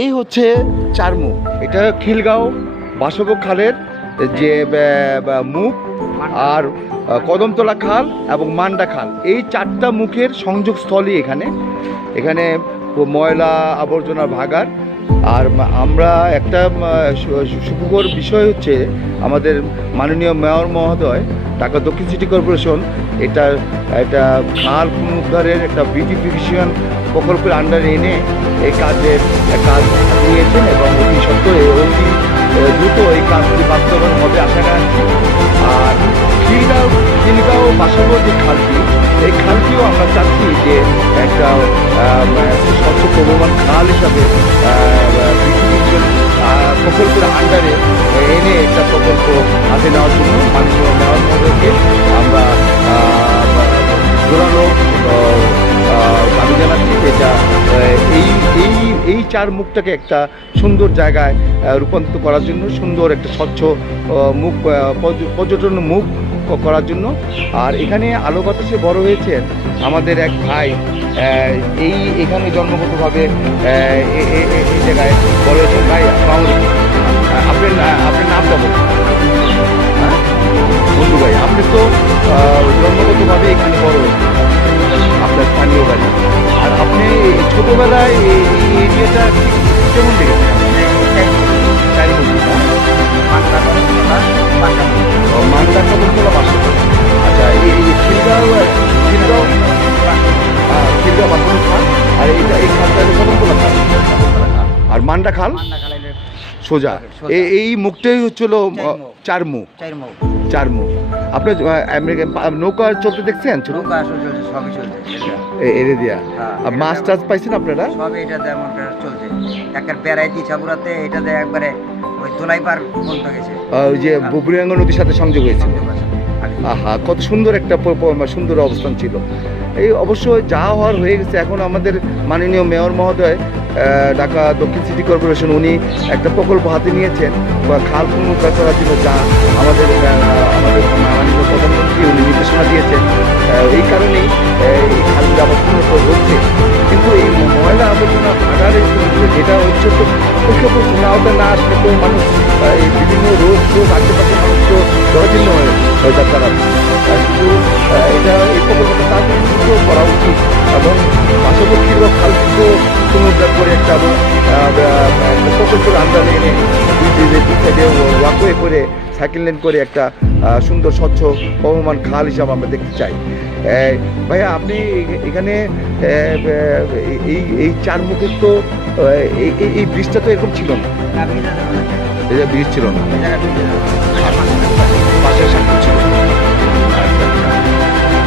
এই হচ্ছে চারমুখ এটা খিলগাঁও বাসব খালের যে মুখ আর কদমতলা খাল এবং মান্ডা খাল। এই চারটা মুখের সংযোগস্থলই এখানে। এখানে ময়লা আবর্জনা ভাগার আর আমরা একটা সুখকর বিষয় হচ্ছে, আমাদের মাননীয় মেয়র মহোদয়, ঢাকা দক্ষিণ সিটি কর্পোরেশন, এটা একটা খাল পুনরুদ্ধারের একটা বিউটিফিকেশন প্রকল্পের আন্ডারে এনে এই কাজের কাজ নিয়েছেন এবং অতি সত্তর অতি দ্রুত এই কাজটি বাস্তবায়ন হবে আশা রাখছি আর খিলগাঁও খিলগাঁও যে খালটি এই খালটিও আমরা চাচ্ছি যে একটা আহ, স্বচ্ছ প্রবহমান খাল হিসাবে প্রকল্পের আন্ডারে এনে একটা প্রকল্প হাতে নেওয়ার জন্য চার মুখটাকে একটা সুন্দর জায়গায় রূপান্তরিত করার জন্য, সুন্দর একটা স্বচ্ছ মুখ পর্যটন মুখ করার জন্য। আর এখানে আলো বাতাসে বড় হয়েছেন আমাদের এক ভাই এই এখানে জন্মগতভাবে এই জায়গায় বড় হয়েছেন। ভাই আপনার আপনার নাম বলুন। হ্যাঁ? বন্ধু ভাই, আপনি তো জন্মগতভাবে এখানে বড় হয়েছেন। আপনার স্থানীয় বাড়ি আর আপনি ছোটবেলায় এই এরিয়াটা কেমন দেখেছেন? ও, কদমতলা বাসা আচ্ছা এই খিলগাঁও খিলগাঁও খিলগাঁও বাসন আর এইটা এই খালটা কদমতলা খাল আর মান্ডা খাল সোজা। এই মুখটাই হচ্ছিল চার মুখ। চার মুখ। আপনার আহ, আমেরিকা নৌকা চলতে দেখছেন? ছোট নৌকা আসলে চলছে সবই চলছে। এটা। এ- এরে দিয়া। হ্যাঁ, আর মাছ টাছ পাইছেন আপনারা? সবই এটা করে চলছে। একটা বেড়াই দিছাপুরাতে এটাতে একবারে ওই দোলাই পার পর্যন্ত গেছে ওই যে বুবরিয়াঙ্গা নদীর সাথে সংযোগ হয়েছে। আহা কত সুন্দর একটা সুন্দর অবস্থান ছিল। এই অবশ্য যা হওয়ার হয়ে গেছে, এখন আমাদের মাননীয় মেয়র মহোদয় ঢাকা দক্ষিণ সিটি কর্পোরেশন, উনি একটা প্রকল্প হাতে নিয়েছেন, বা খাল পুনরুদ্ধার করার জন্য যা আমাদের আমাদের মাননীয় প্রধানমন্ত্রী উনি নির্দেশনা দিয়েছেন। এই কারণেই এই খালগুলো আবার পুনরুদ্ধার হচ্ছে। কিন্তু এই ময়লা আবর্জনা ভাগার যেটা হচ্ছে তো পরিষ্কার পরিচ্ছন্ন ওটা না আসলে তো মানুষ এই বিভিন্ন রোগ শোক আশেপাশে মানুষ তো জরাজীর্ণ হয়ে আর কিন্তু এটা এই প্রকল্পটা তাড়াতাড়ি দ্রুত করা উচিত এবং পার্শ্ববর্তী বা খাল কিন্তু পুনরুদ্ধার করে একটা প্রকল্পের আন্ডারে এনে দুই সাইডে ওয়াকওয়ে করে সাইকেল লেন করে একটা সুন্দর স্বচ্ছ প্রবহমান খাল হিসাবে আমরা দেখতে চাই ভাইয়া আপনি এখানে এই এই চার মুখের তো এই ব্রিজটা তো এরকম ছিল না যে ব্রিজ ছিল না।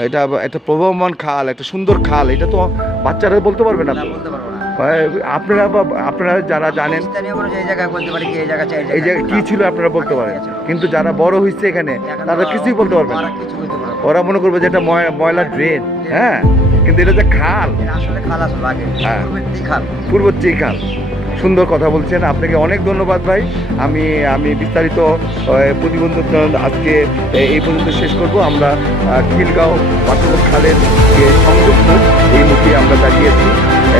এটা একটা প্রবহমান খাল একটা সুন্দর খাল। এটা তো বাচ্চারা বলতে পারবে না না, বলতে পারব না। আপনারা আপনারা যারা জানেন এই জায়গা কি ছিল আপনারা বলতে পারেন। কিন্তু যারা বড় হয়েছে এখানে তারা কিছুই বলতে পারবে না। ওরা মনে করবে যে এটা ময়- ময়লা ড্রেন হ্যাঁ? কিন্তু এটা যে খাল। আসলে হ্যাঁ। পূর্বের খাল সুন্দর কথা বলছেন। আপনাকে অনেক ধন্যবাদ ভাই। আমি আমি বিস্তারিত প্রতিবন্ধক আজকে এই পর্যন্ত শেষ করব। আমরা খিলগাঁও বাসবক খালের যে মুখ এই মুখে আমরা দাঁড়িয়েছি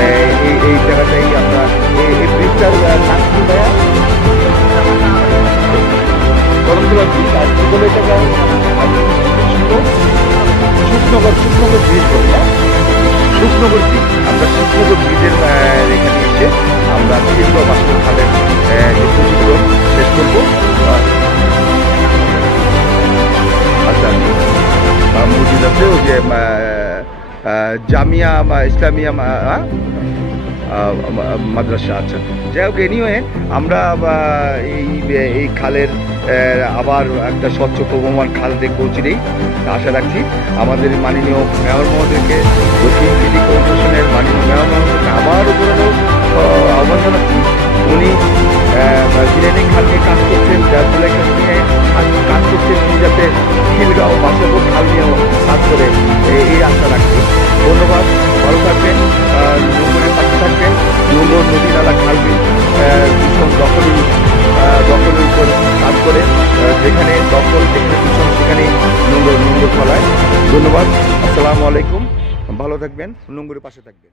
এই এই জায়গাটাই আমরা, এই- ব্রিজটার নাম কি ভাইয়া। ব্রিজ বললাম ব্রিজ আমরা শিক্ষকের ব্রিজের এখানে এসে আমরা কেন্দ্র বাসবক খালের আহ, শেষ করব। আচ্ছা মসজিদ আছে ওই যে জামিয়া ইসলামিয়া মাদ্রাসা আছে। যাই হোক এনিওয়ে আমরা এই এই খালের আবার একটা স্বচ্ছ প্রবমান খাল দেখব চিরেই আশা রাখছি আমাদের মাননীয় মেয়র মহোদয়কে দক্ষিণ সিটি কর্পোরেশনের মাননীয় ধন্যবাদ। আসসালামু আলাইকুম। ভালো থাকবেন নুঙ্গুরের পাশে থাকবেন।